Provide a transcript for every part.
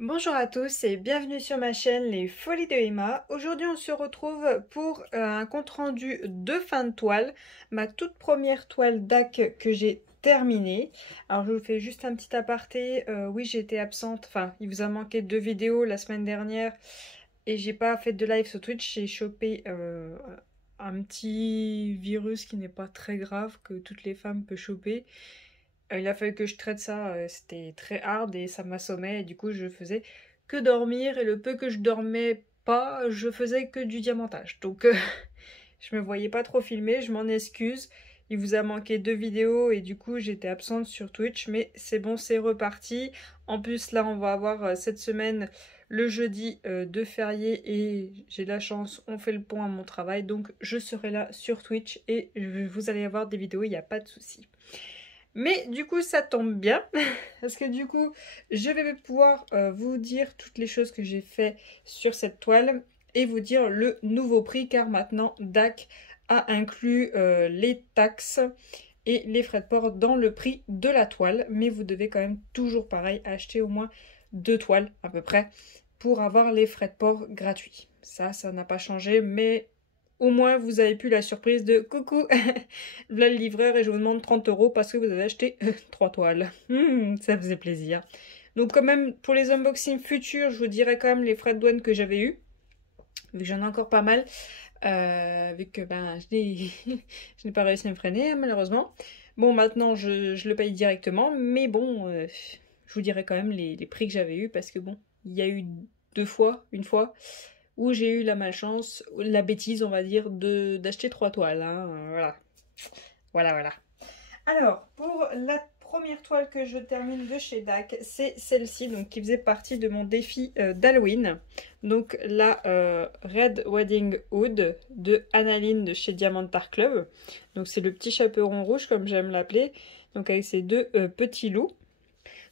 Bonjour à tous et bienvenue sur ma chaîne Les Folies de Emma. Aujourd'hui on se retrouve pour un compte rendu de fin de toile, ma toute première toile DAC que j'ai terminée. Alors je vous fais juste un petit aparté, oui j'ai été absente, enfin il vous a manqué 2 vidéos la semaine dernière et j'ai pas fait de live sur Twitch, j'ai chopé un petit virus qui n'est pas très grave que toutes les femmes peuvent choper. Il a fallu que je traite ça, c'était très hard et ça m'assommait et du coup je faisais que dormir et le peu que je dormais pas, je faisais que du diamantage. Donc je me voyais pas trop filmer, je m'en excuse. Il vous a manqué 2 vidéos et du coup j'étais absente sur Twitch, mais c'est bon, c'est reparti. En plus là on va avoir cette semaine le jeudi de férié et j'ai de la chance, on fait le pont à mon travail, donc je serai là sur Twitch et vous allez avoir des vidéos, il n'y a pas de souci. Mais du coup, ça tombe bien, parce que du coup, je vais pouvoir vous dire toutes les choses que j'ai fait sur cette toile et vous dire le nouveau prix, car maintenant DAC a inclus les taxes et les frais de port dans le prix de la toile, mais vous devez quand même toujours pareil acheter au moins 2 toiles à peu près pour avoir les frais de port gratuits. Ça n'a pas changé, mais au moins, vous avez pu la surprise de coucou, voilà le livreur et je vous demande 30 € parce que vous avez acheté 3 toiles. Ça faisait plaisir. Donc quand même, pour les unboxings futurs, je vous dirais quand même les frais de douane que j'avais eu, vu que j'en ai encore pas mal, vu que ben, je n'ai pas réussi à me freiner, hein, malheureusement. Bon, maintenant, je le paye directement, mais bon, je vous dirais quand même les prix que j'avais eu parce que bon, il y a eu 2 fois, une fois, où j'ai eu la malchance, la bêtise on va dire, d'acheter 3 toiles. Hein, voilà. Voilà. Alors, pour la première toile que je termine de chez DAC, c'est celle-ci, donc qui faisait partie de mon défi d'Halloween. Donc la Red Wedding Hood de Annaline de chez Diamantar Club. Donc c'est le petit chaperon rouge comme j'aime l'appeler, donc avec ces 2 petits loups.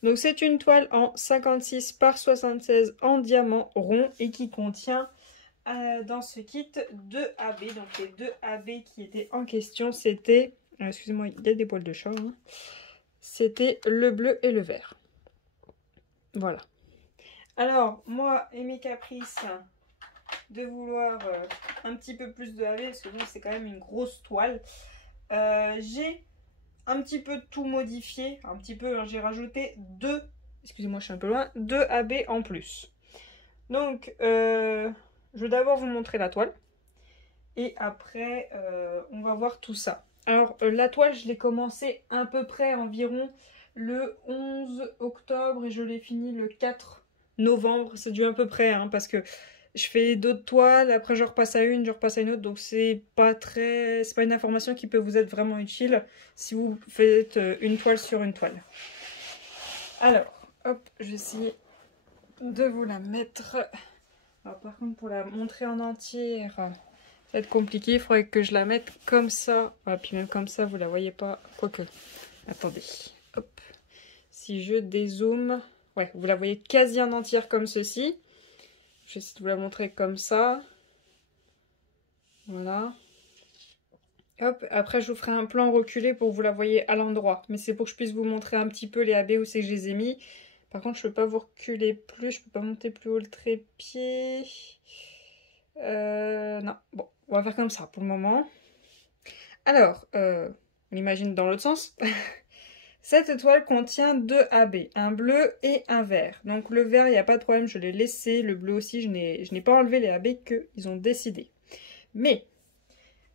Donc c'est une toile en 56 par 76 en diamant rond et qui contient dans ce kit 2 AB. Donc les 2 AB qui étaient en question, c'était, excusez-moi, il y a des poils de chat, hein. C'était le bleu et le vert. Voilà. Alors, moi et mes caprices de vouloir un petit peu plus de AB, parce que c'est quand même une grosse toile, j'ai un petit peu tout modifié, un petit peu, hein, j'ai rajouté 2, excusez-moi je suis un peu loin, 2 AB en plus. Donc, je vais d'abord vous montrer la toile. Et après, on va voir tout ça. Alors, la toile, je l'ai commencé à peu près environ le 11 octobre et je l'ai fini le 4 novembre. C'est dû à peu près, hein, parce que je fais d'autres toiles, après je repasse à une, je repasse à une autre. Donc, c'est pas une information qui peut vous être vraiment utile si vous faites une toile sur une toile. Alors, hop, je vais essayer de vous la mettre. Alors, par contre, pour la montrer en entière, ça va être compliqué. Il faudrait que je la mette comme ça. Ah, puis même comme ça, vous la voyez pas. Quoique, attendez. Hop. Si je dézoome, ouais, vous la voyez quasi en entière comme ceci. Je vais essayer de vous la montrer comme ça. Voilà. Hop. Après, je vous ferai un plan reculé pour que vous la voyez à l'endroit. Mais c'est pour que je puisse vous montrer un petit peu les AB où c'est que je les ai mis. Par contre, je ne peux pas vous reculer plus. Je ne peux pas monter plus haut le trépied. Non. Bon, on va faire comme ça pour le moment. Alors, on imagine dans l'autre sens. Cette toile contient 2 AB, un bleu et un vert. Donc le vert, il n'y a pas de problème, je l'ai laissé. Le bleu aussi, je n'ai pas enlevé les AB qu'ils ont décidé. Mais,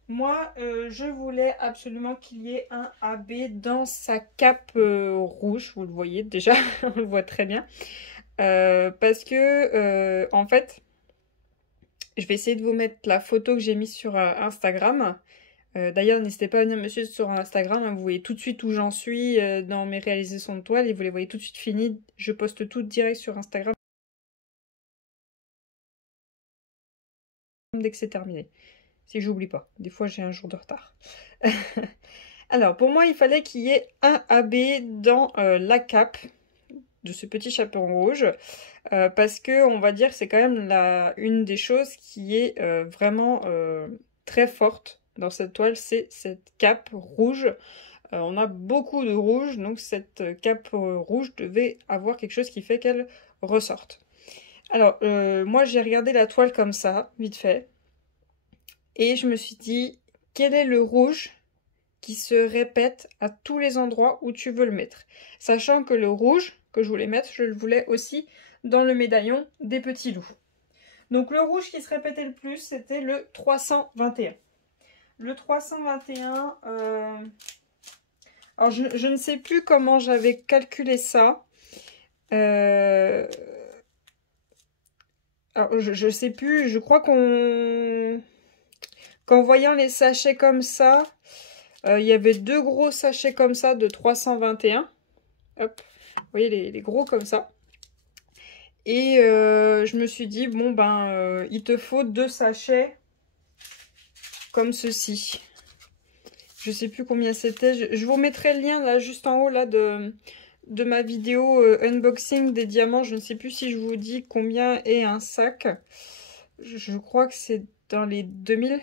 moi, je voulais absolument qu'il y ait un AB dans sa cape rouge. Vous le voyez déjà, on le voit très bien. Parce que, en fait, je vais essayer de vous mettre la photo que j'ai mise sur Instagram. D'ailleurs, n'hésitez pas à venir me suivre sur Instagram, hein, vous voyez tout de suite où j'en suis dans mes réalisations de toiles et vous les voyez tout de suite finies. Je poste tout direct sur Instagram dès que c'est terminé. Si j'oublie pas, des fois j'ai un jour de retard. Alors, pour moi, il fallait qu'il y ait un AB dans la cape de ce petit chaperon rouge parce que on va dire que c'est quand même une des choses qui est vraiment très forte dans cette toile, c'est cette cape rouge. on a beaucoup de rouge, donc cette cape rouge devait avoir quelque chose qui fait qu'elle ressorte. Alors, moi j'ai regardé la toile comme ça, vite fait, et je me suis dit, quel est le rouge qui se répète à tous les endroits où tu veux le mettre? Sachant que le rouge que je voulais mettre, je le voulais aussi dans le médaillon des petits loups. Donc le rouge qui se répétait le plus, c'était le 321. Le 321, alors je ne sais plus comment j'avais calculé ça. Alors je sais plus, je crois qu'en voyant les sachets comme ça, il y avait 2 gros sachets comme ça de 321. Hop, vous voyez les gros comme ça. Et je me suis dit, bon ben, il te faut 2 sachets comme ceci. Je sais plus combien c'était. Je vous mettrai le lien là, juste en haut là de ma vidéo unboxing des diamants. Je ne sais plus si je vous dis combien est un sac. Je crois que c'est dans les 2000.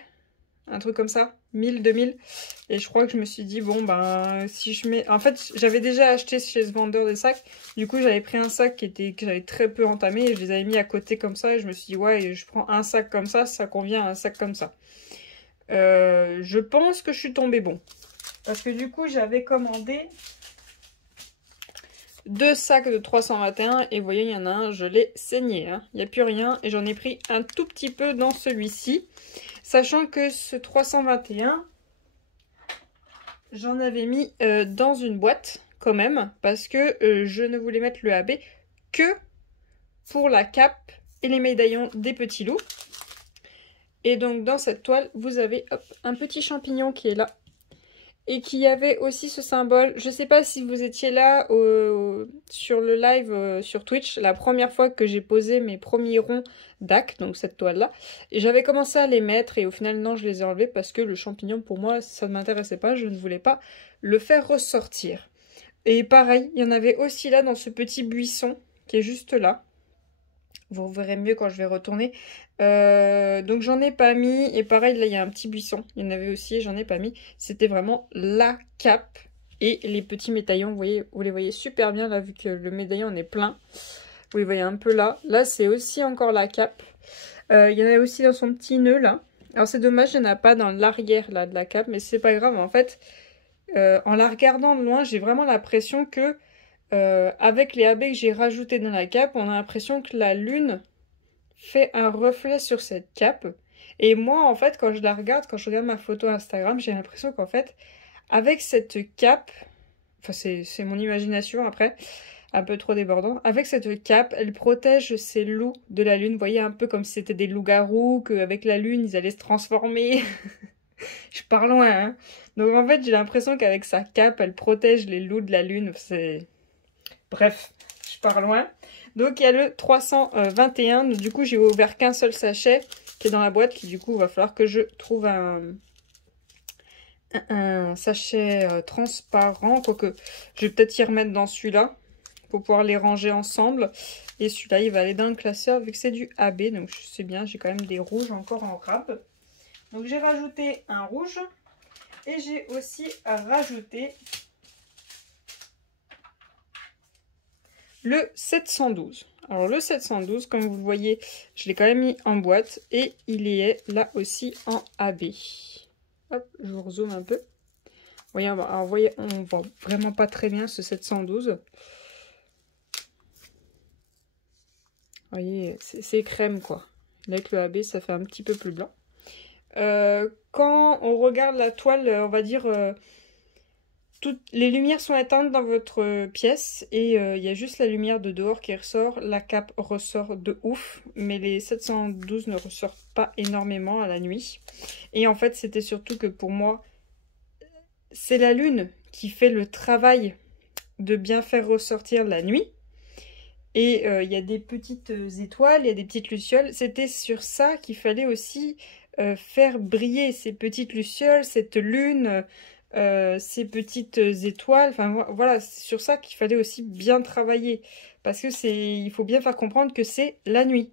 Un truc comme ça. 1000, 2000. Et je crois que je me suis dit, bon, ben, si je mets... En fait, j'avais déjà acheté chez ce vendeur des sacs. Du coup, j'avais pris un sac que j'avais très peu entamé. Et je les avais mis à côté comme ça. Et je me suis dit, ouais, je prends un sac comme ça convient à un sac comme ça. Je pense que je suis tombée bon. Parce que du coup, j'avais commandé 2 sacs de 321. Et vous voyez, il y en a un, je l'ai saigné. Hein. Il n'y a plus rien. Et j'en ai pris un tout petit peu dans celui-ci. Sachant que ce 321, j'en avais mis dans une boîte quand même. Parce que je ne voulais mettre le AB que pour la cape et les médaillons des petits loups. Et donc dans cette toile, vous avez hop, un petit champignon qui est là. Et qui avait aussi ce symbole. Je ne sais pas si vous étiez là sur le live sur Twitch, la première fois que j'ai posé mes premiers ronds d'Ac, donc cette toile-là. Et j'avais commencé à les mettre et au final, non, je les ai enlevés parce que le champignon, pour moi, ça ne m'intéressait pas. Je ne voulais pas le faire ressortir. Et pareil, il y en avait aussi là dans ce petit buisson qui est juste là. Vous verrez mieux quand je vais retourner. Donc j'en ai pas mis. Et pareil, là, il y a un petit buisson. Il y en avait aussi et j'en ai pas mis. C'était vraiment la cape. Et les petits médaillons, vous les voyez super bien là, vu que le médaillon en est plein. Vous les voyez un peu là. Là, c'est aussi encore la cape. Il y en a aussi dans son petit nœud là. Alors c'est dommage, il n'y en a pas dans l'arrière là de la cape. Mais c'est pas grave. En fait, en la regardant de loin, j'ai vraiment l'impression que... avec les AB que j'ai rajoutés dans la cape, on a l'impression que la lune fait un reflet sur cette cape. Et moi, en fait, quand je la regarde, quand je regarde ma photo Instagram, j'ai l'impression qu'en fait, avec cette cape, enfin c'est mon imagination après, un peu trop débordant, avec cette cape, elle protège ces loups de la lune. Vous voyez, un peu comme si c'était des loups-garous, qu'avec la lune, ils allaient se transformer. Je pars loin, hein. Donc en fait, j'ai l'impression qu'avec sa cape, elle protège les loups de la lune. C'est... Bref, je pars loin. Donc il y a le 321. Donc, du coup, j'ai ouvert qu'un seul sachet qui est dans la boîte. Qui du coup, va falloir que je trouve un sachet transparent. Quoique, je vais peut-être y remettre dans celui-là pour pouvoir les ranger ensemble. Et celui-là, il va aller dans le classeur vu que c'est du AB. Donc je sais bien, j'ai quand même des rouges encore en râpe. Donc j'ai rajouté un rouge. Et j'ai aussi rajouté... le 712. Alors le 712, comme vous le voyez, je l'ai quand même mis en boîte et il y est là aussi en AB. Hop, je vous rezoome un peu. Vous voyez, on voit vraiment pas très bien ce 712. Vous voyez, c'est crème quoi. Avec le AB, ça fait un petit peu plus blanc. Quand on regarde la toile, on va dire... toutes les lumières sont éteintes dans votre pièce et il y a juste la lumière de dehors qui ressort. La cape ressort de ouf, mais les 712 ne ressortent pas énormément à la nuit. Et en fait, c'était surtout que pour moi, c'est la lune qui fait le travail de bien faire ressortir la nuit. Et il y a des petites étoiles, il y a des petites lucioles. C'était sur ça qu'il fallait aussi faire briller ces petites lucioles, cette lune... ces petites étoiles, enfin voilà, c'est sur ça qu'il fallait aussi bien travailler parce que il faut bien faire comprendre que c'est la nuit.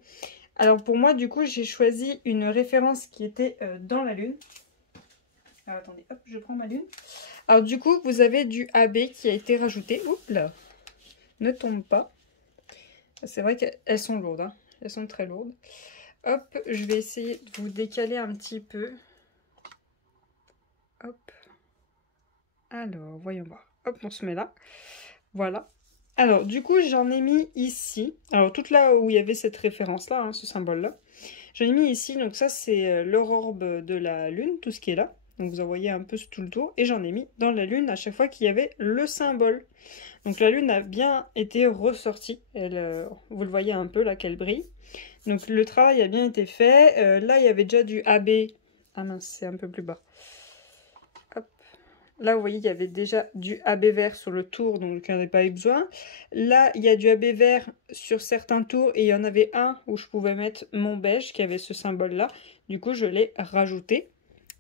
Alors pour moi du coup j'ai choisi une référence qui était dans la lune. Alors attendez, hop, je prends ma lune. Alors du coup, vous avez du AB qui a été rajouté. Oups là, ne tombe pas. C'est vrai qu'elles sont lourdes, hein. Elles sont très lourdes. Hop, je vais essayer de vous décaler un petit peu. Hop. Alors, voyons voir. Hop, on se met là. Voilà. Alors, du coup, j'en ai mis ici. Alors, tout là où il y avait cette référence-là, hein, ce symbole-là. J'en ai mis ici. Donc ça, c'est l'orbe de la lune, tout ce qui est là. Donc, vous en voyez un peu tout le tour. Et j'en ai mis dans la lune à chaque fois qu'il y avait le symbole. Donc, la lune a bien été ressortie. Elle, vous le voyez un peu, là, qu'elle brille. Donc, le travail a bien été fait. Là, il y avait déjà du AB. Ah mince, c'est un peu plus bas. Là, vous voyez, il y avait déjà du AB vert sur le tour, donc il n'y en avait pas eu besoin. Là, il y a du AB vert sur certains tours, et il y en avait un où je pouvais mettre mon beige, qui avait ce symbole-là. Du coup, je l'ai rajouté.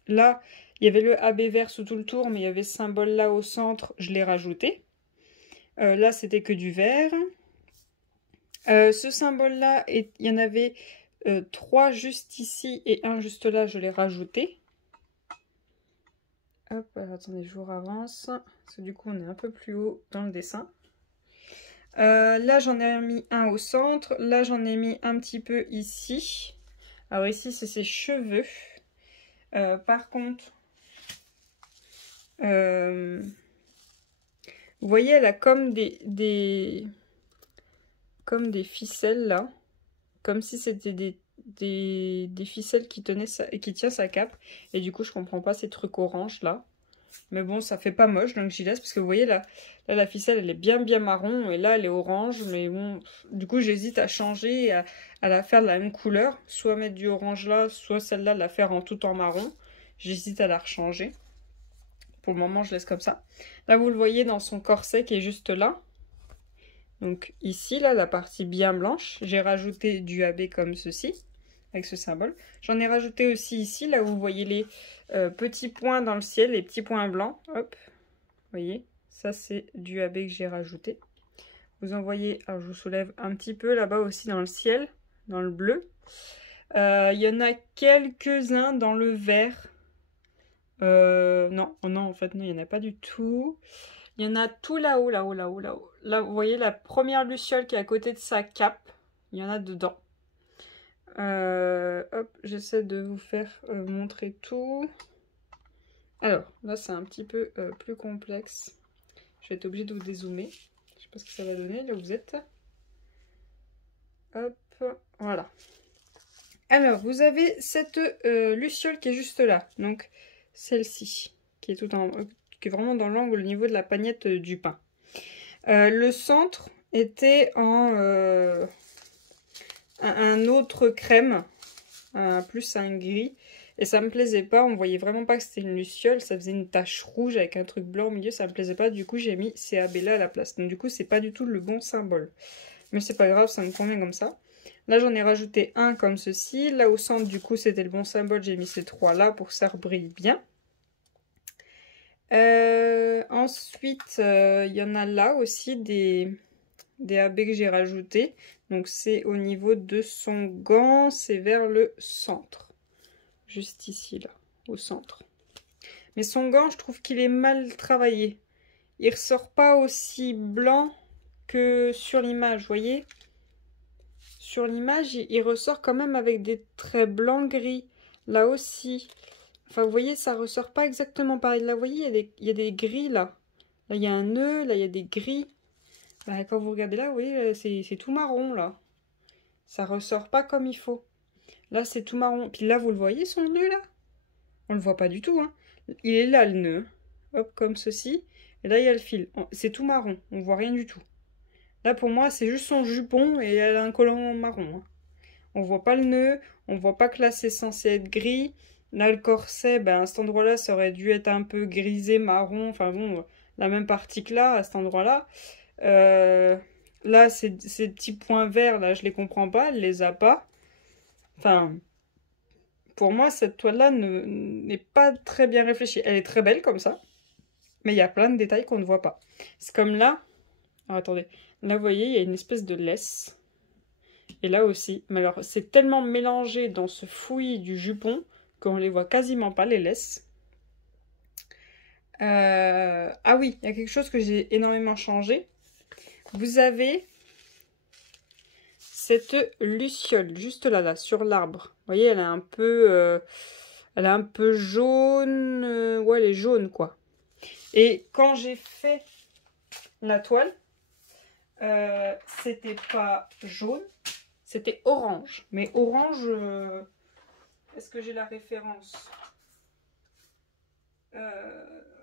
Là, il y avait le AB vert sur tout le tour, mais il y avait ce symbole-là au centre, je l'ai rajouté. Là, c'était que du vert. Ce symbole-là, il y en avait 3 juste ici et un juste là, je l'ai rajouté. Hop, alors attendez, je vous avance. Parce que du coup, on est un peu plus haut dans le dessin. Là, j'en ai mis un au centre. Là, j'en ai mis un petit peu ici. Alors ici, c'est ses cheveux. Par contre, vous voyez, elle a comme des ficelles là. Comme si c'était des ficelles qui tiennent sa cape. Et du coup, je comprends pas ces trucs orange là. Mais bon, ça fait pas moche, donc j'y laisse. Parce que vous voyez, là, la ficelle, elle est bien marron. Et là, elle est orange. Mais bon, du coup, j'hésite à changer, à la faire de la même couleur. Soit mettre du orange là, soit celle-là, la faire en tout en marron. J'hésite à la rechanger. Pour le moment, je laisse comme ça. Là, vous le voyez dans son corset qui est juste là. Donc ici, là, la partie bien blanche, j'ai rajouté du AB comme ceci, avec ce symbole. J'en ai rajouté aussi ici, là où vous voyez les petits points dans le ciel, les petits points blancs. Hop, vous voyez, ça c'est du AB que j'ai rajouté. Vous en voyez, alors je vous soulève un petit peu là-bas aussi dans le ciel, dans le bleu. Il y en a quelques-uns dans le vert. Non, en fait, non, il n'y en a pas du tout. Il y en a tout là-haut, là-haut, là-haut, là-haut. Là, vous voyez la première luciole qui est à côté de sa cape. Il y en a dedans. Hop, j'essaie de vous faire montrer tout. Alors, là, c'est un petit peu plus complexe. Je vais être obligée de vous dézoomer. Je sais pas ce que ça va donner, là où vous êtes. Hop, voilà. Alors, vous avez cette luciole qui est juste là. Donc, celle-ci, qui est tout en... qui est vraiment dans l'angle au niveau de la pagnette du pain. Le centre était en un autre crème, plus un gris, et ça me plaisait pas. On voyait vraiment pas que c'était une luciole, ça faisait une tache rouge avec un truc blanc au milieu, ça me plaisait pas. Du coup, j'ai mis CAB là à la place. Donc du coup, c'est pas du tout le bon symbole, mais c'est pas grave, ça me convient comme ça. Là, j'en ai rajouté un comme ceci. Là, au centre, du coup, c'était le bon symbole. J'ai mis ces 3 là pour que ça brille bien. Ensuite, il y en a là aussi des AB que j'ai rajouté. Donc c'est au niveau de son gant, c'est vers le centre. Juste ici, là, au centre. Mais son gant, je trouve qu'il est mal travaillé. Il ressort pas aussi blanc que sur l'image, vous voyez. Sur l'image, il ressort quand même avec des traits blanc-gris. Là aussi. Enfin, vous voyez, ça ressort pas exactement pareil. Là, vous voyez, il y a des gris, là. Là, il y a un nœud, là, il y a des gris. Bah, quand vous regardez là, vous voyez, c'est tout marron, là. Ça ressort pas comme il faut. Là, c'est tout marron. Puis là, vous le voyez, son nœud, là? On le voit pas du tout, hein. Il est là, le nœud. Hop, comme ceci. Et là, il y a le fil. C'est tout marron. On voit rien du tout. Là, pour moi, c'est juste son jupon et elle a un collant marron, hein. On voit pas le nœud. On voit pas que là, c'est censé être gris. Là, le corset, ben, à cet endroit-là, ça aurait dû être un peu grisé, marron. Enfin bon, la même partie que là, à cet endroit-là. Là, ces petits points verts, là, je les comprends pas. Elle les a pas. Enfin, pour moi, cette toile-là n'est pas très bien réfléchie. Elle est très belle comme ça. Mais il y a plein de détails qu'on ne voit pas. C'est comme là. Alors, attendez. Là, vous voyez, il y a une espèce de laisse. Et là aussi. Mais alors, c'est tellement mélangé dans ce fouillis du jupon qu'on les voit quasiment pas, les laisses. Ah oui, il y a quelque chose que j'ai énormément changé. Vous avez cette luciole, juste là, là, sur l'arbre. Vous voyez, elle est un peu jaune. Ouais, elle est jaune, quoi. Et quand j'ai fait la toile, c'était pas jaune, c'était orange. Mais orange, est-ce que j'ai la référence?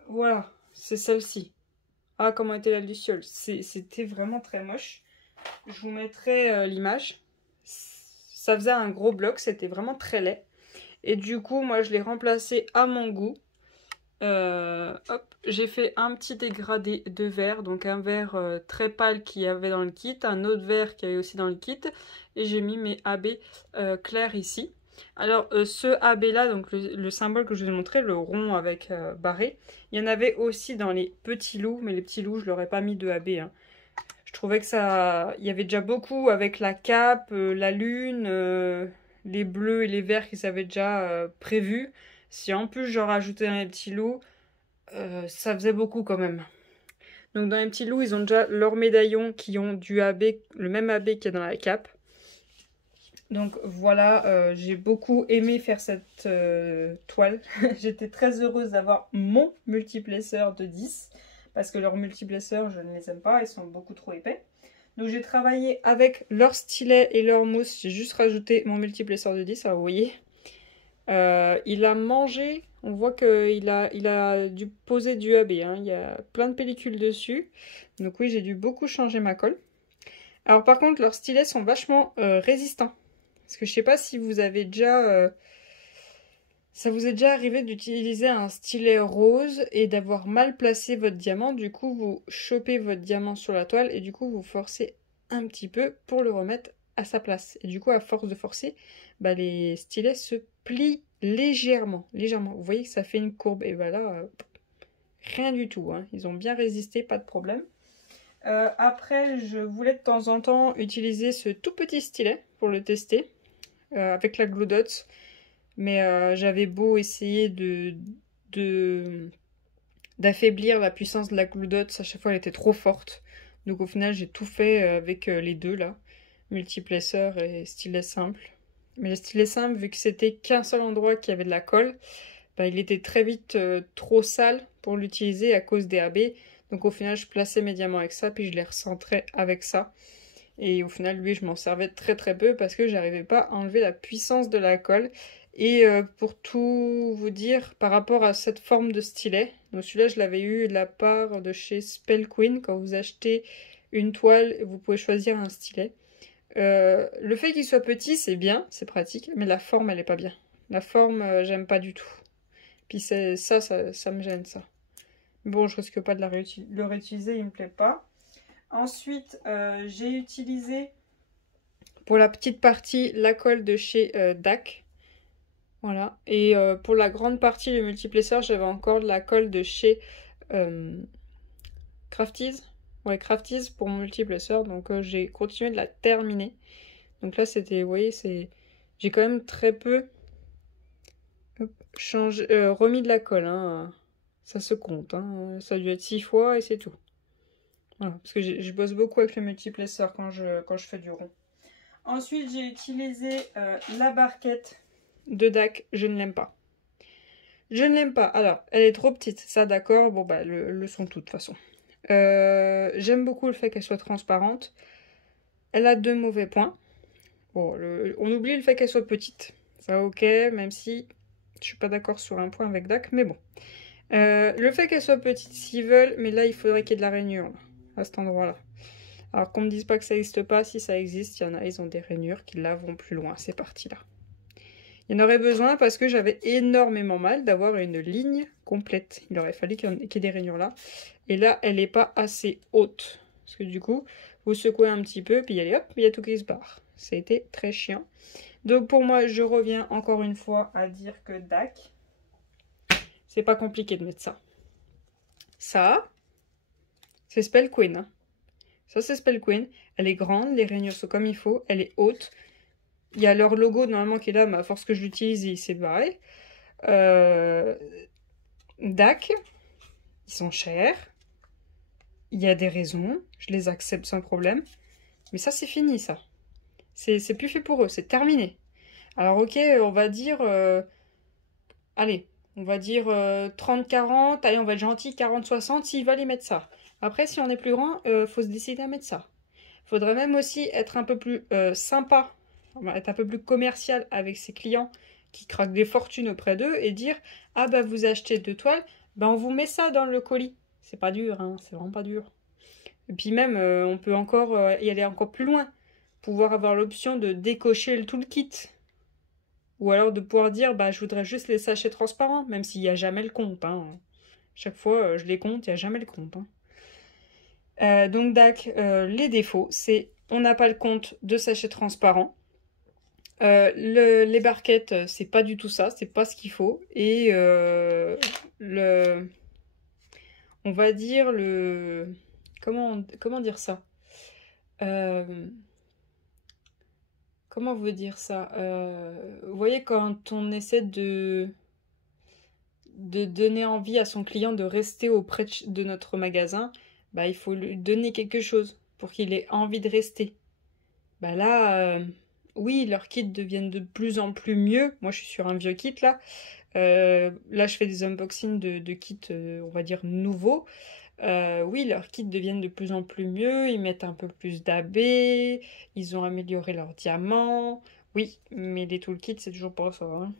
Voilà, c'est celle-ci. Ah, comment était la luciole? C'était vraiment très moche. Je vous mettrai l'image. Ça faisait un gros bloc, c'était vraiment très laid. Et du coup, moi, je l'ai remplacé à mon goût. Hop, j'ai fait un petit dégradé de vert, donc un vert très pâle qu'il y avait dans le kit, un autre vert qu'il y avait aussi dans le kit, et j'ai mis mes AB clairs ici. Alors ce AB là, donc le symbole que je vous ai montré, le rond avec barré, il y en avait aussi dans les petits loups, mais les petits loups je leur ai pas mis de AB, hein. Je trouvais que ça, il y avait déjà beaucoup avec la cape, la lune, les bleus et les verts qu'ils avaient déjà prévus. Si en plus j'en rajoutais un petit loup, ça faisait beaucoup quand même. Donc dans les petits loups, ils ont déjà leurs médaillons qui ont du AB, le même AB qu'il y a dans la cape. Donc voilà, j'ai beaucoup aimé faire cette toile. J'étais très heureuse d'avoir mon multiplesseur de 10. Parce que leurs multiplesseurs, je ne les aime pas, ils sont beaucoup trop épais. Donc j'ai travaillé avec leur stylet et leur mousse. J'ai juste rajouté mon multiplesseur de 10, alors vous voyez. Il a mangé, on voit qu'il a dû poser du AB, hein. Il y a plein de pellicules dessus. Donc oui, j'ai dû beaucoup changer ma colle. Alors par contre, leurs stylets sont vachement résistants. Parce que je sais pas si vous avez déjà... ça vous est déjà arrivé d'utiliser un stylet rose et d'avoir mal placé votre diamant. Du coup, vous chopez votre diamant sur la toile et du coup, vous forcez un petit peu pour le remettre à sa place. Et du coup, à force de forcer, bah, les stylets se plient légèrement. Légèrement. Vous voyez que ça fait une courbe. Et voilà, rien du tout, hein. Ils ont bien résisté, pas de problème. Après, je voulais de temps en temps utiliser ce tout petit stylet pour le tester avec la Glue Dots. Mais j'avais beau essayer d'affaiblir la puissance de la Glue Dots, à chaque fois elle était trop forte. Donc au final j'ai tout fait avec les deux là, multiplesseur et stylet simple. Mais le stylet simple, vu que c'était qu'un seul endroit qui avait de la colle, bah, il était très vite trop sale pour l'utiliser à cause des AB. Donc au final je plaçais mes diamants avec ça, puis je les recentrais avec ça. Et au final, lui, je m'en servais très très peu parce que j'arrivais pas à enlever la puissance de la colle. Et pour tout vous dire, par rapport à cette forme de stylet, donc celui-là, je l'avais eu de la part de chez Spell Queen. Quand vous achetez une toile, vous pouvez choisir un stylet. Le fait qu'il soit petit, c'est bien, c'est pratique, mais la forme, elle est pas bien. La forme, j'aime pas du tout. Puis ça me gêne, ça. Bon, je risque pas de le réutiliser, il me plaît pas. Ensuite, j'ai utilisé pour la petite partie la colle de chez DAC. Voilà. Et pour la grande partie du multiplesseur, j'avais encore de la colle de chez Crafties. Ouais, Crafties pour mon multiplesseur. Donc j'ai continué de la terminer. Donc là, c'était, vous voyez, j'ai quand même très peu remis de la colle, hein. Ça se compte, hein. Ça a dû être 6 fois et c'est tout. Voilà, parce que je bosse beaucoup avec le multiplesseur quand je fais du rond. Ensuite, j'ai utilisé la barquette de DAC. Je ne l'aime pas. Je ne l'aime pas. Alors, elle est trop petite. Ça, d'accord. Bon, bah, le sont toutes, de toute façon. J'aime beaucoup le fait qu'elle soit transparente. Elle a deux mauvais points. Bon, on oublie le fait qu'elle soit petite. Ça, ok, même si je suis pas d'accord sur un point avec DAC, mais bon. Le fait qu'elle soit petite, s'ils veulent, mais là, il faudrait qu'il y ait de la rainure, là, à cet endroit-là. Alors qu'on me dise pas que ça n'existe pas, si ça existe, il y en a, ils ont des rainures qui là vont plus loin, ces parties-là. Il y en aurait besoin parce que j'avais énormément mal d'avoir une ligne complète. Il aurait fallu qu'il y ait des rainures là. Et là, elle n'est pas assez haute. Parce que du coup, vous secouez un petit peu, puis allez hop, il y a tout qui se barre. Ça a été très chiant. Donc pour moi, je reviens encore une fois à dire que DAC, c'est pas compliqué de mettre ça. Ça, c'est Spell Queen, hein. Ça, c'est Spell Queen. Elle est grande, les rainures sont comme il faut. Elle est haute. Il y a leur logo normalement qui est là, mais à force que je l'utilise, il s'est barré. DAC. Ils sont chers. Il y a des raisons. Je les accepte sans problème. Mais ça, c'est fini, ça. C'est plus fait pour eux. C'est terminé. Alors, ok, on va dire... allez, on va dire 30-40. Allez, on va être gentil, 40-60, s'ils veulent y mettre ça. Après, si on est plus grand, faut se décider à mettre ça. Faudrait même aussi être un peu plus sympa, être un peu plus commercial avec ses clients qui craquent des fortunes auprès d'eux et dire « Ah bah vous achetez 2 toiles, bah on vous met ça dans le colis. » C'est pas dur, hein, c'est vraiment pas dur. Et puis même, on peut encore y aller encore plus loin. Pouvoir avoir l'option de décocher tout le kit. Ou alors de pouvoir dire « Bah je voudrais juste les sachets transparents », même s'il n'y a jamais le compte. Hein. Chaque fois, je les compte, il n'y a jamais le compte. Hein. Donc les défauts, c'est on n'a pas le compte de sachets transparents. Les barquettes, c'est pas du tout ça, c'est pas ce qu'il faut. Et on va dire comment dire ça comment vous dire ça vous voyez, quand on essaie de donner envie à son client de rester auprès de notre magasin, bah, il faut lui donner quelque chose pour qu'il ait envie de rester. Bah là, oui, leurs kits deviennent de plus en plus mieux. Moi, je suis sur un vieux kit là. Là, je fais des unboxings de kits, on va dire, nouveaux. Oui, leurs kits deviennent de plus en plus mieux. Ils mettent un peu plus d'AB. Ils ont amélioré leurs diamants. Oui, mais les toolkits, c'est toujours pas ça. Hein.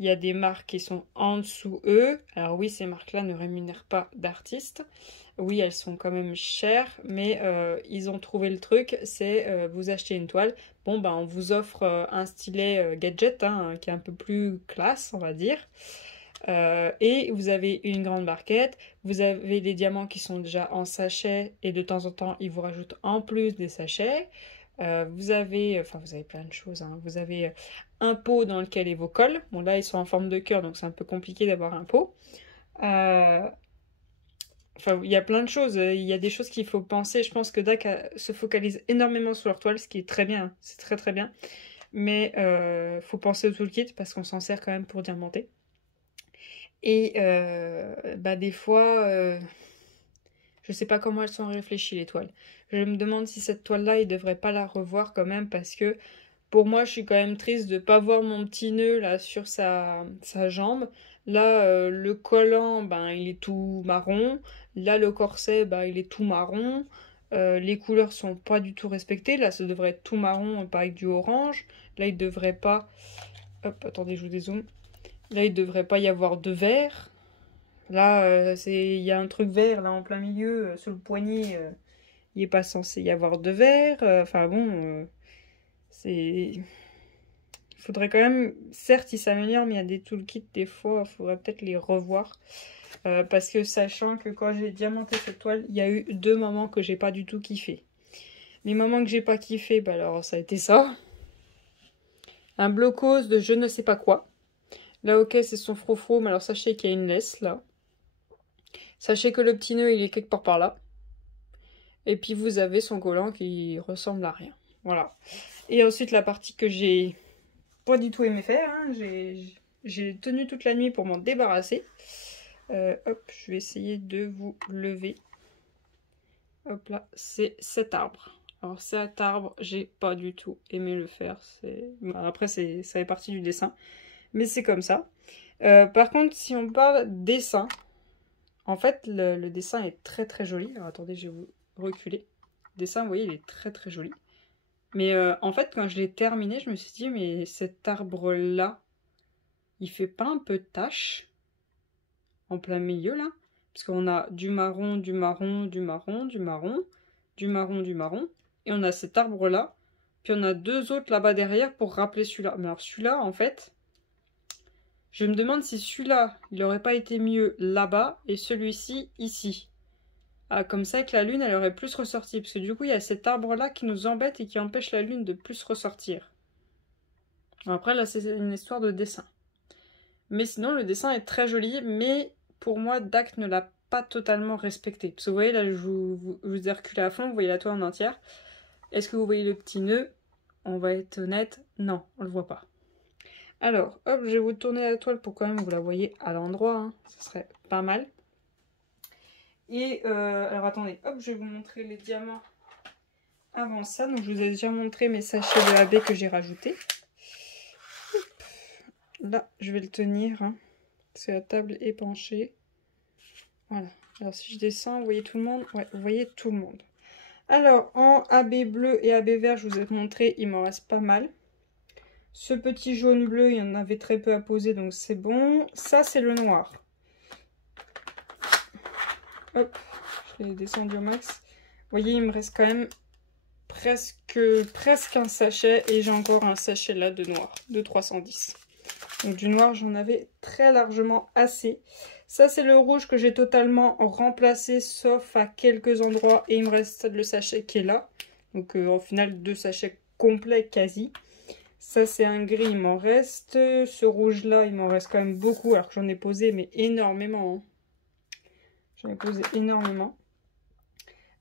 Il y a des marques qui sont en dessous eux. Alors oui, ces marques-là ne rémunèrent pas d'artistes. Oui, elles sont quand même chères, mais ils ont trouvé le truc, c'est vous achetez une toile. Bon, ben on vous offre un stylet gadget, hein, qui est un peu plus classe, on va dire. Et vous avez une grande barquette. Vous avez les diamants qui sont déjà en sachet, et de temps en temps, ils vous rajoutent en plus des sachets. Vous avez plein de choses. Hein. Vous avez un pot dans lequel est vos cols. Bon, là, ils sont en forme de cœur, donc c'est un peu compliqué d'avoir un pot. Enfin, il y a plein de choses. Il y a des choses qu'il faut penser. Je pense que DAC se focalise énormément sur leur toile, ce qui est très bien. C'est très très bien. Mais faut penser au toolkit parce qu'on s'en sert quand même pour diamanter. Et des fois, je sais pas comment elles sont réfléchies, les toiles. Je me demande si cette toile-là, ils devraient pas la revoir quand même parce que pour moi, je suis quand même triste de pas voir mon petit nœud là sur sa jambe. Là, le collant, ben, il est tout marron. Là, le corset, ben, il est tout marron. Les couleurs sont pas du tout respectées. Là, ça devrait être tout marron, pas avec du orange. Là, il devrait pas... Hop, attendez, je vous dézoome. Là, il devrait pas y avoir de vert. Là, il y a un truc vert là en plein milieu, sur le poignet. Il n'est pas censé y avoir de vert. Enfin bon, c'est... Il faudrait quand même... Certes, ils s'améliorent, mais il y a des toolkits, des fois, il faudrait peut-être les revoir. Parce que sachant que quand j'ai diamanté cette toile, il y a eu 2 moments que j'ai pas du tout kiffé. Les moments que j'ai pas kiffé, bah alors ça a été ça. Un blocos de je ne sais pas quoi. Là, ok, c'est son frofro, mais alors sachez qu'il y a une laisse, là. Sachez que le petit nœud, il est quelque part par là. Et puis, vous avez son collant qui ressemble à rien. Voilà. Et ensuite, la partie que j'ai pas du tout aimé faire, hein, j'ai tenu toute la nuit pour m'en débarrasser. Hop, je vais essayer de vous lever. Hop là, c'est cet arbre. Alors cet arbre, j'ai pas du tout aimé le faire. Après, ça fait partie du dessin. Mais c'est comme ça. Par contre, si on parle dessin, en fait, le dessin est très très joli. Alors attendez, je vais vous reculer. Le dessin, vous voyez, il est très très joli. Mais en fait, quand je l'ai terminé, je me suis dit, mais cet arbre-là, il fait pas un peu de tache en plein milieu, là? Parce qu'on a du marron, du marron, du marron, du marron, du marron, du marron. Et on a cet arbre-là. Puis on a 2 autres là-bas derrière pour rappeler celui-là. Mais alors celui-là, en fait... Je me demande si celui-là, il n'aurait pas été mieux là-bas et celui-ci ici. Ah, comme ça, avec la lune, elle aurait plus ressorti. Parce que du coup, il y a cet arbre-là qui nous embête et qui empêche la lune de plus ressortir. Après, là, c'est une histoire de dessin. Mais sinon, le dessin est très joli. Mais pour moi, DAC ne l'a pas totalement respecté. Parce que vous voyez, là, je vous ai reculé à fond. Vous voyez la toile en entière. Est-ce que vous voyez le petit nœud? On va être honnête. Non, on le voit pas. Alors, hop, je vais vous tourner la toile pour quand même vous la voyez à l'endroit. Hein. Ce serait pas mal. Et alors attendez, hop, je vais vous montrer les diamants avant ça. Donc je vous ai déjà montré mes sachets de AB que j'ai rajoutés. Là, je vais le tenir, hein, parce que la table est penchée. Voilà. Alors si je descends, vous voyez tout le monde? Ouais, vous voyez tout le monde. Alors, en AB bleu et AB vert, je vous ai montré, il m'en reste pas mal. Ce petit jaune bleu, il y en avait très peu à poser, donc c'est bon. Ça, c'est le noir. Hop, je l'ai descendu au max. Vous voyez, il me reste quand même presque un sachet. Et j'ai encore un sachet là de noir, de 310. Donc du noir, j'en avais très largement assez. Ça, c'est le rouge que j'ai totalement remplacé, sauf à quelques endroits. Et il me reste le sachet qui est là. Donc au final, 2 sachets complets quasi. Ça, c'est un gris, il m'en reste. Ce rouge-là, il m'en reste quand même beaucoup, alors que j'en ai posé, mais énormément. Hein. J'en ai posé énormément.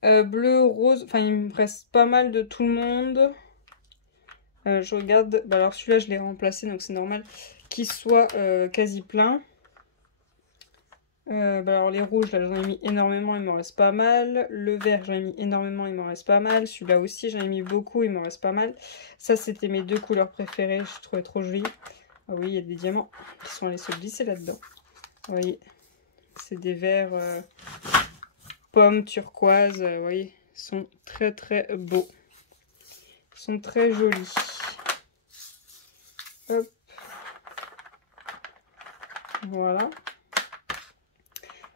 Bleu, rose, enfin, il me reste pas mal de tout le monde. Je regarde, bah, alors celui-là, je l'ai remplacé, donc c'est normal qu'il soit quasi plein. Bah alors les rouges, là, j'en ai mis énormément, il m'en reste pas mal. Le vert, j'en ai mis énormément, il m'en reste pas mal. Celui-là aussi, j'en ai mis beaucoup, il m'en reste pas mal. Ça, c'était mes 2 couleurs préférées, je trouvais trop joli. Ah oui, il y a des diamants qui sont allés se glisser là-dedans. Vous voyez, c'est des verts pommes, turquoise, vous voyez, ils sont très très beaux. Ils sont très jolis. Hop. Voilà.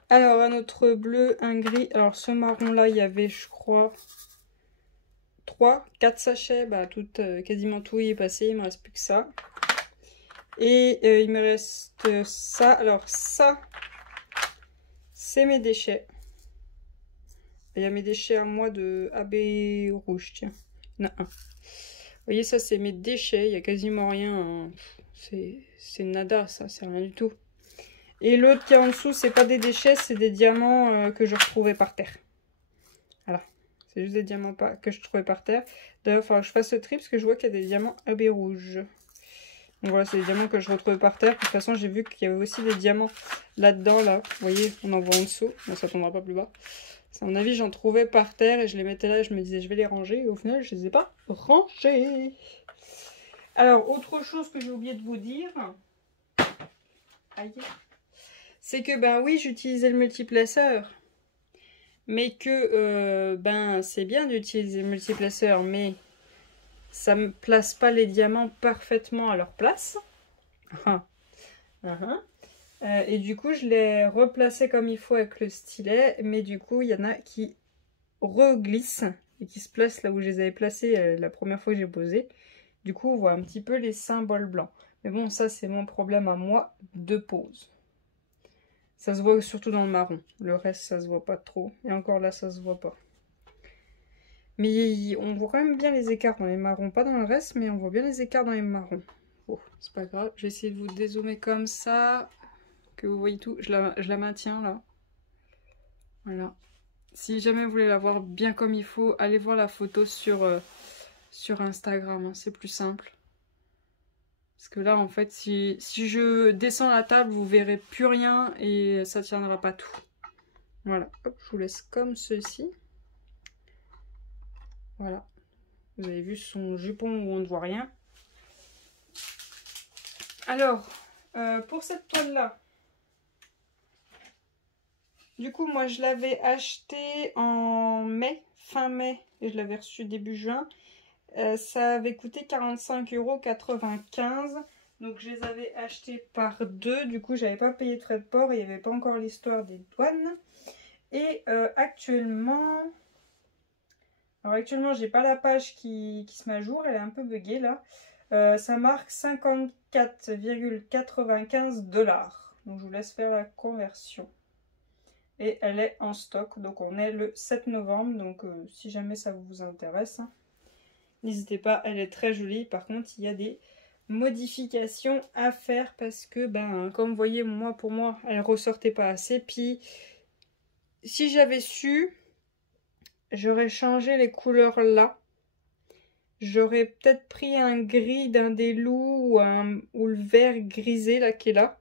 Alors, un autre bleu, un gris. Alors, ce marron-là, il y avait, je crois, 4 sachets. Bah, quasiment tout y est passé. Il ne me reste plus que ça. Et il me reste ça. Alors, ça, c'est mes déchets. Il y a mes déchets à moi de AB rouge, tiens. Il y en a un. Vous voyez, ça, c'est mes déchets. Il n'y a quasiment rien. Hein. C'est nada, ça. C'est rien du tout. Et l'autre qui est en dessous, c'est pas des déchets, c'est des diamants que je retrouvais par terre. Voilà. C'est juste des diamants que je trouvais par terre. D'ailleurs, il faudra que je fasse le tri parce que je vois qu'il y a des diamants AB rouges. Donc voilà, c'est des diamants que je retrouvais par terre. De toute façon, j'ai vu qu'il y avait aussi des diamants là-dedans, là. Vous voyez, on en voit en dessous. Bon, ça tombera pas plus bas. À mon avis, j'en trouvais par terre et je les mettais là et je me disais, je vais les ranger. Et au final, je les ai pas rangés. Alors, autre chose que j'ai oublié de vous dire. Aïe. C'est que, ben oui, j'utilisais le multiplaceur. Mais que, ben, c'est bien d'utiliser le multiplaceur, mais ça me place pas les diamants parfaitement à leur place. Et du coup, je l'ai replacé comme il faut avec le stylet, mais du coup, il y en a qui reglissent et qui se placent là où je les avais placés la première fois que j'ai posé. Du coup, on voit un petit peu les symboles blancs. Mais bon, ça, c'est mon problème à moi de pose. Ça se voit surtout dans le marron. Le reste, ça se voit pas trop. Et encore là, ça se voit pas. Mais on voit quand même bien les écarts dans les marrons. Pas dans le reste, mais on voit bien les écarts dans les marrons. Oh, c'est pas grave. Je vais essayer de vous dézoomer comme ça. Que vous voyez tout. Je la maintiens là. Voilà. Si jamais vous voulez la voir bien comme il faut, allez voir la photo sur Instagram. Hein, c'est plus simple. Parce que là, en fait, si je descends la table, vous verrez plus rien et ça tiendra pas tout. Voilà. Hop, je vous laisse comme ceci. Voilà. Vous avez vu son jupon où on ne voit rien. Alors, pour cette toile-là, du coup, moi, je l'avais acheté en mai, fin mai, et je l'avais reçu début juin. Ça avait coûté 45,95 €. Donc, je les avais achetés par 2. Du coup, j'avais pas payé de frais de port. Il n'y avait pas encore l'histoire des douanes. Et actuellement... Alors, actuellement, j'ai pas la page qui se met à jour. Elle est un peu buggée, là. Ça marque 54,95 $. Donc, je vous laisse faire la conversion. Et elle est en stock. Donc, on est le 7 novembre. Donc, si jamais ça vous intéresse... Hein. N'hésitez pas, elle est très jolie. Par contre, il y a des modifications à faire parce que, ben, comme vous voyez, moi, pour moi, elle ressortait pas assez. Puis, si j'avais su, j'aurais changé les couleurs là. J'aurais peut-être pris un gris d'un des loups ou le vert grisé là qui est là.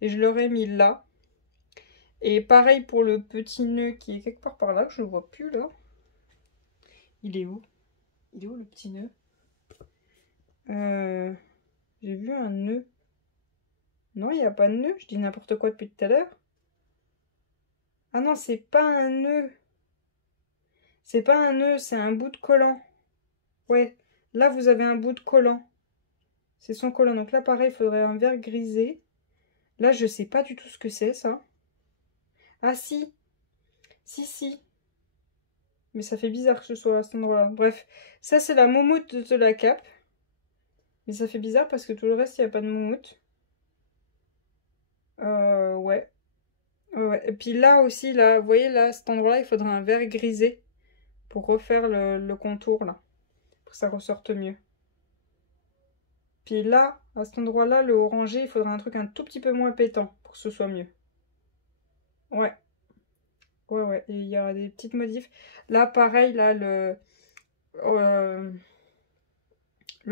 Et je l'aurais mis là. Et pareil pour le petit nœud qui est quelque part par là, que je ne vois plus là. Il est où? Il est où le petit nœud? J'ai vu un nœud. Non, il n'y a pas de nœud, je dis n'importe quoi depuis tout à l'heure. Ah non, c'est pas un nœud. C'est pas un nœud, c'est un bout de collant. Ouais, là vous avez un bout de collant. C'est son collant. Donc là, pareil, il faudrait un vert grisé. Là, je sais pas du tout ce que c'est, ça. Ah si, si. Mais ça fait bizarre que ce soit à cet endroit-là. Bref, ça c'est la moumoute de la cape. Mais ça fait bizarre parce que tout le reste, il n'y a pas de moumoute. Ouais. Ouais. Et puis là aussi, là, vous voyez, là, à cet endroit-là, il faudrait un vert grisé pour refaire le contour, là. Pour que ça ressorte mieux. Puis là, à cet endroit-là, le orangé, il faudrait un truc un tout petit peu moins pétant pour que ce soit mieux. Ouais. Ouais. Et il y a des petites modifs. Là, pareil, là, le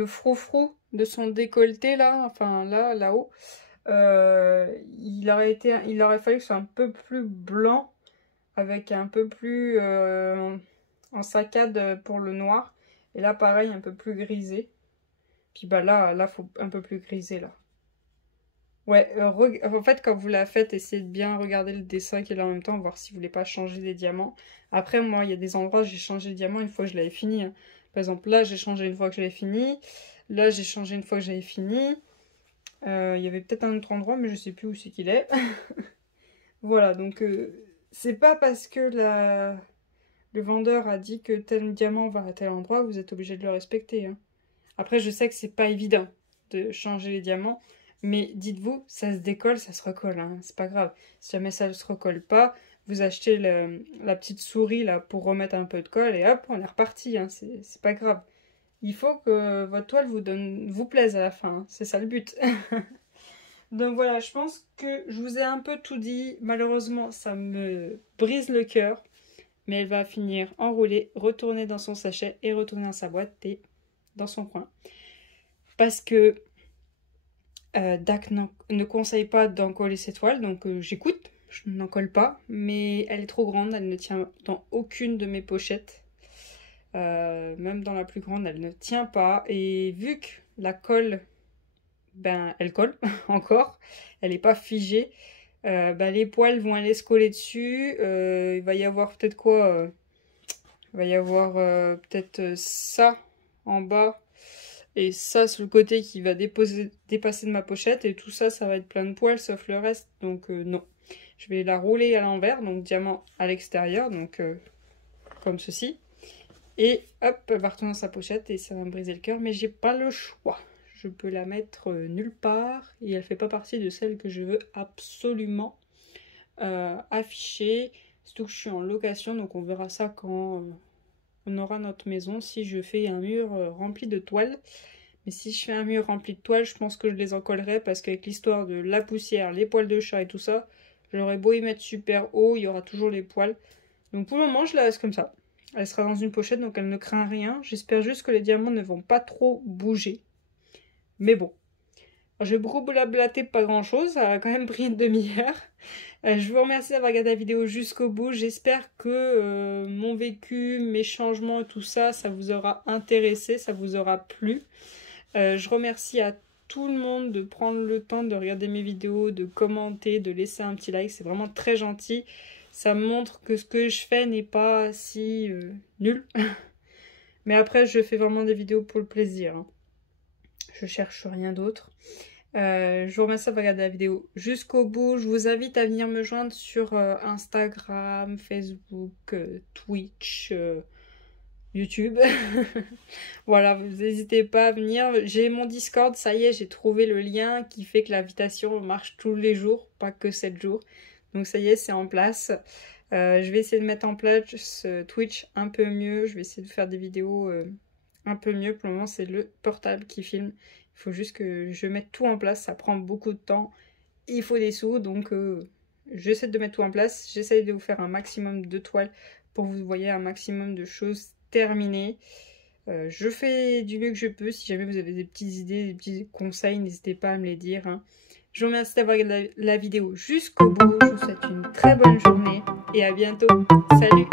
froufrou de son décolleté, là, enfin, là-haut, il aurait fallu que ce soit un peu plus blanc, avec un peu plus en saccade pour le noir. Et là, pareil, un peu plus grisé. Puis bah là, faut un peu plus griser, là. Ouais, en fait, quand vous la faites, essayez de bien regarder le dessin qui est là en même temps, voir si vous voulez pas changer les diamants. Après, moi, il y a des endroits où j'ai changé le diamant une fois que je l'avais fini, hein. Par exemple, là, j'ai changé une fois que je l'avais fini. Là, j'ai changé une fois que j'avais fini. Il y avait peut-être un autre endroit, mais je sais plus où c'est qu'il est. Voilà, donc c'est pas parce que le vendeur a dit que tel diamant va à tel endroit, vous êtes obligé de le respecter, hein. Après, je sais que c'est pas évident de changer les diamants, mais dites-vous, ça se décolle, ça se recolle, hein, c'est pas grave. Si jamais ça ne se recolle pas, vous achetez la petite souris là pour remettre un peu de colle et hop, on est reparti, hein, c'est pas grave. Il faut que votre toile vous plaise à la fin, hein, c'est ça le but. Donc voilà, je pense que je vous ai un peu tout dit. Malheureusement, ça me brise le cœur, mais elle va finir enroulée, retourner dans son sachet et retourner dans sa boîte et dans son coin. Parce que Dak ne conseille pas d'encoller ses toiles, donc j'écoute, je n'en colle pas, mais elle est trop grande, elle ne tient dans aucune de mes pochettes. Même dans la plus grande, elle ne tient pas. Et vu que la colle, ben, elle colle encore, elle n'est pas figée, ben, les poils vont aller se coller dessus. Il va y avoir peut-être quoi il va y avoir peut-être ça en bas. Et ça, c'est le côté qui va dépasser de ma pochette. Et tout ça, ça va être plein de poils, sauf le reste. Donc non. Je vais la rouler à l'envers, donc diamant à l'extérieur, donc comme ceci. Et hop, elle va retourner dans sa pochette et ça va me briser le cœur. Mais j'ai pas le choix. Je peux la mettre nulle part. Et elle fait pas partie de celle que je veux absolument afficher. Surtout que je suis en location, donc on verra ça quand on aura notre maison. Si je fais un mur rempli de toiles. Mais si je fais un mur rempli de toiles, je pense que je les encollerai parce qu'avec l'histoire de la poussière, les poils de chat et tout ça, j'aurais beau y mettre super haut, il y aura toujours les poils. Donc pour le moment, je la laisse comme ça. Elle sera dans une pochette, donc elle ne craint rien. J'espère juste que les diamants ne vont pas trop bouger. Mais bon. Alors, j'ai beaucoup blablaté, pas grand chose, ça a quand même pris une demi-heure. Je vous remercie d'avoir regardé la vidéo jusqu'au bout. J'espère que mon vécu, mes changements et tout ça, ça vous aura intéressé, ça vous aura plu. Je remercie à tout le monde de prendre le temps de regarder mes vidéos, de commenter, de laisser un petit like. C'est vraiment très gentil. Ça me montre que ce que je fais n'est pas si nul. Mais après, je fais vraiment des vidéos pour le plaisir, hein. Je cherche rien d'autre. Je vous remercie d'avoir regardé la vidéo jusqu'au bout. Je vous invite à venir me joindre sur Instagram, Facebook, Twitch, YouTube. Voilà, vous n'hésitez pas à venir. J'ai mon Discord, ça y est, j'ai trouvé le lien qui fait que l'invitation marche tous les jours, pas que 7 jours. Donc ça y est, c'est en place. Je vais essayer de mettre en place Twitch un peu mieux. Je vais essayer de faire des vidéos un peu mieux. Pour le moment, c'est le portable qui filme. Il faut juste que je mette tout en place. Ça prend beaucoup de temps. Il faut des sous, donc j'essaie de mettre tout en place. J'essaie de vous faire un maximum de toiles pour que vous voyez un maximum de choses terminées. Je fais du mieux que je peux. Si jamais vous avez des petites idées, des petits conseils, n'hésitez pas à me les dire, hein. Je vous remercie d'avoir regardé la vidéo jusqu'au bout. Je vous souhaite une très bonne journée et à bientôt. Salut!